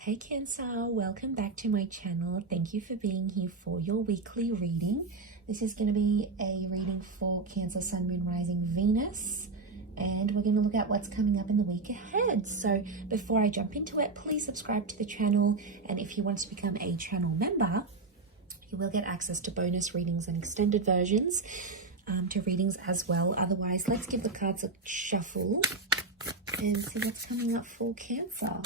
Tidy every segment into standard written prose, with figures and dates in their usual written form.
Hey Cancer, welcome back to my channel. Thank you for being here for your weekly reading. This is going to be a reading for Cancer, Sun, Moon, Rising, Venus. And we're going to look at what's coming up in the week ahead. So before I jump into it, please subscribe to the channel. And if you want to become a channel member, you will get access to bonus readings and extended versions to readings as well. Otherwise, let's give the cards a shuffle and see what's coming up for Cancer.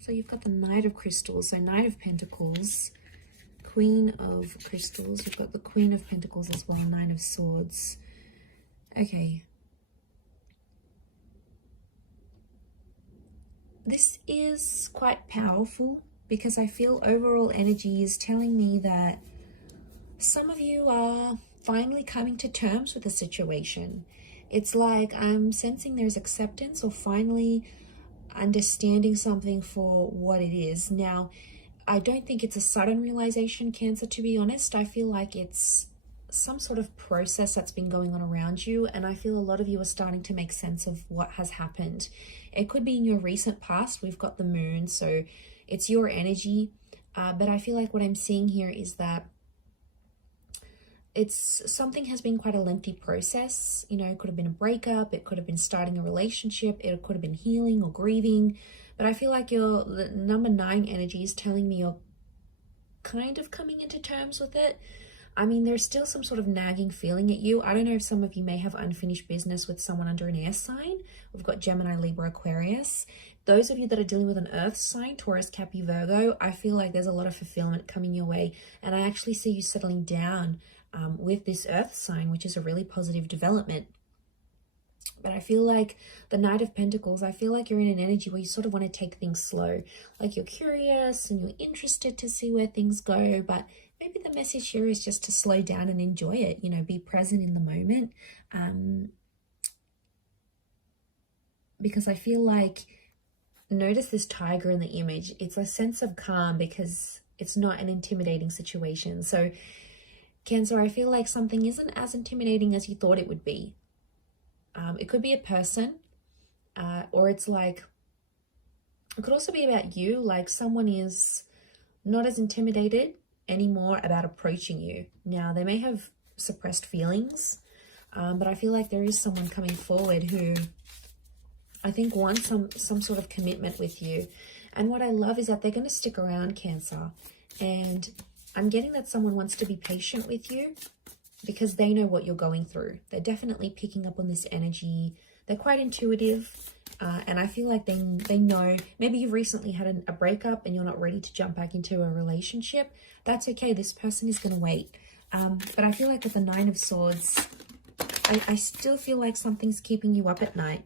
So you've got the Knight of Crystals, so Knight of Pentacles, Queen of Crystals. You've got the Queen of Pentacles as well, Nine of Swords. Okay. This is quite powerful because I feel overall energy is telling me that some of you are finally coming to terms with the situation. It's like I'm sensing there's acceptance or finally understanding something for what it is. Now, I don't think it's a sudden realization, Cancer, to be honest. I feel like it's some sort of process that's been going on around you, and I feel a lot of you are starting to make sense of what has happened. It could be in your recent past. We've got the moon, so it's your energy, but I feel like what I'm seeing here is that something has been quite a lengthy process. You know, it could have been a breakup, it could have been starting a relationship, it could have been healing or grieving. But I feel like the number 9 energy is telling me you're kind of coming into terms with it. I mean, there's still some sort of nagging feeling at you. I don't know if some of you may have unfinished business with someone under an air sign. We've got Gemini, Libra, Aquarius. Those of you that are dealing with an earth sign, Taurus, Capricorn, Virgo, I feel like there's a lot of fulfillment coming your way. And I actually see you settling down with this earth sign, which is a really positive development. But I feel like the Knight of Pentacles, I feel like you're in an energy where you sort of want to take things slow. Like you're curious and you're interested to see where things go, but maybe the message here is just to slow down and enjoy it, you know, be present in the moment. Because I feel like, notice this tiger in the image, it's a sense of calm because it's not an intimidating situation. So Cancer, I feel like something isn't as intimidating as you thought it would be. It could be a person, or it's like, it could also be about you, like someone is not as intimidated anymore about approaching you. Now, they may have suppressed feelings, but I feel like there is someone coming forward who I think wants some sort of commitment with you. And what I love is that they're going to stick around, Cancer, and I'm getting that someone wants to be patient with you because they know what you're going through. They're definitely picking up on this energy. They're quite intuitive, and I feel like they know. Maybe you've recently had a breakup and you're not ready to jump back into a relationship. That's okay. This person is going to wait. But I feel like with the Nine of Swords, I still feel like something's keeping you up at night.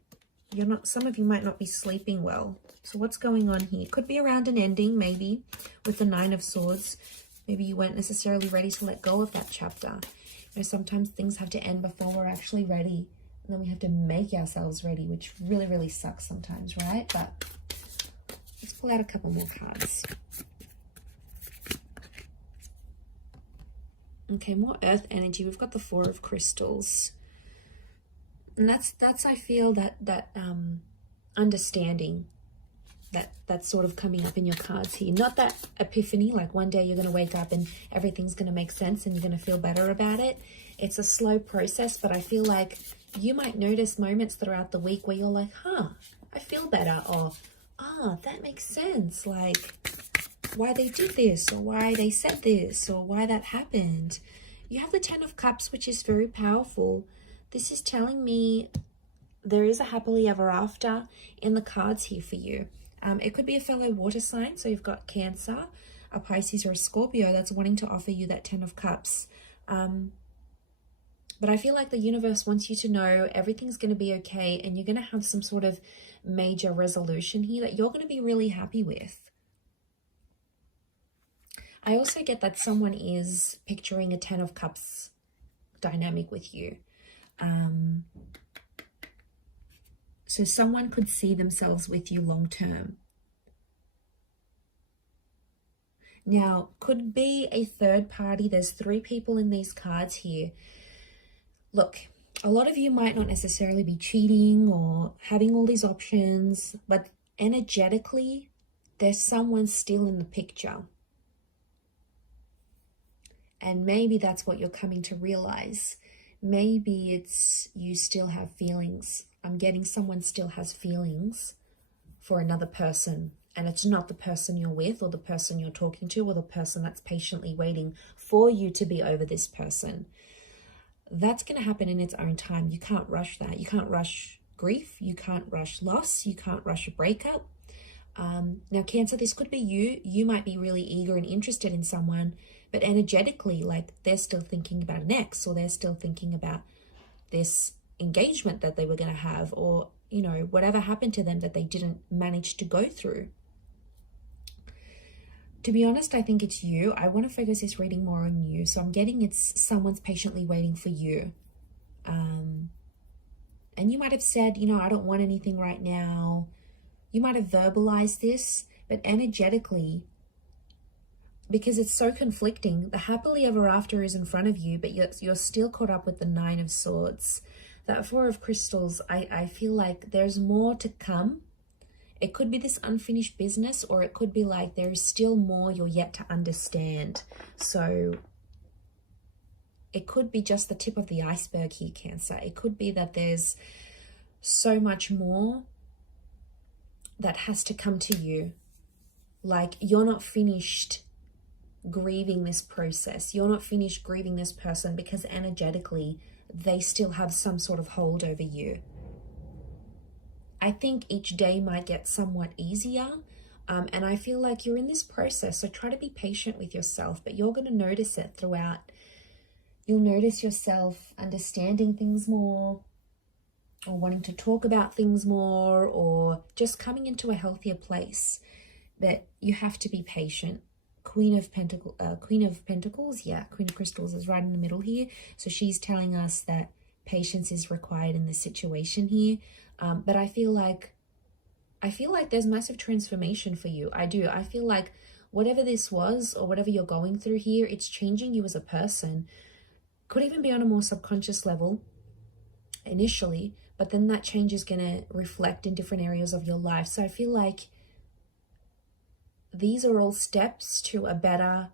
Some of you might not be sleeping well. So what's going on here? Could be around an ending, maybe, with the Nine of Swords. Maybe you weren't necessarily ready to let go of that chapter. You know, sometimes things have to end before we're actually ready. And then we have to make ourselves ready, which really, really sucks sometimes, right? But let's pull out a couple more cards. Okay, more earth energy. We've got the Four of Crystals. And that's I feel that understanding that's sort of coming up in your cards here. Not that epiphany, like one day you're going to wake up and everything's going to make sense and you're going to feel better about it. It's a slow process, but I feel like you might notice moments throughout the week where you're like, I feel better, or, that makes sense, like why they did this, or why they said this, or why that happened. You have the Ten of Cups, which is very powerful. This is telling me there is a happily ever after in the cards here for you. It could be a fellow water sign. So you've got Cancer, a Pisces, or a Scorpio that's wanting to offer you that Ten of Cups. But I feel like the universe wants you to know everything's going to be okay, and you're going to have some sort of major resolution here that you're going to be really happy with. I also get that someone is picturing a Ten of Cups dynamic with you. So someone could see themselves with you long term. Now, could be a third party. There's 3 people in these cards here. Look, a lot of you might not necessarily be cheating or having all these options, but energetically, there's someone still in the picture. And maybe that's what you're coming to realize. Maybe it's you still have feelings. I'm getting someone still has feelings for another person. And it's not the person you're with or the person you're talking to or the person that's patiently waiting for you to be over this person. That's going to happen in its own time. You can't rush that. You can't rush grief. You can't rush loss. You can't rush a breakup. Now, Cancer, this could be you. You might be really eager and interested in someone, but energetically, like they're still thinking about an ex, or they're still thinking about this engagement that they were going to have, or, you know, whatever happened to them that they didn't manage to go through. To be honest, I think it's you. I want to focus this reading more on you. So I'm getting it's someone's patiently waiting for you. And you might have said, you know, I don't want anything right now. You might have verbalized this, but energetically, because it's so conflicting, the happily ever after is in front of you, but you're still caught up with the 9 of Swords. That 4 of Crystals, I feel like there's more to come. It could be this unfinished business, or it could be like there is still more you're yet to understand. So it could be just the tip of the iceberg here, Cancer. It could be that there's so much more that has to come to you. Like you're not finished grieving this process. You're not finished grieving this person because energetically they still have some sort of hold over you. I think each day might get somewhat easier, and I feel like you're in this process, so try to be patient with yourself, but you're going to notice it throughout. You'll notice yourself understanding things more, or wanting to talk about things more, or just coming into a healthier place. But you have to be patient. Queen of Pentacles, Queen of Crystals is right in the middle here. So she's telling us that patience is required in this situation here. But I feel like there's massive transformation for you. I do. I feel like whatever this was, or whatever you're going through here, it's changing you as a person. Could even be on a more subconscious level initially, but then that change is going to reflect in different areas of your life. So I feel like these are all steps to a better,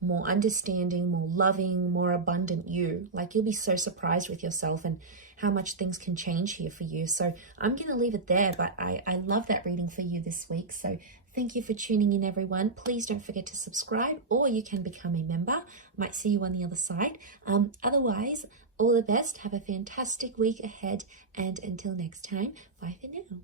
more understanding, more loving, more abundant you. Like you'll be so surprised with yourself and how much things can change here for you. So I'm going to leave it there, but I love that reading for you this week. So thank you for tuning in, everyone. Please don't forget to subscribe, or you can become a member. I might see you on the other side. Otherwise, all the best. Have a fantastic week ahead. And until next time, bye for now.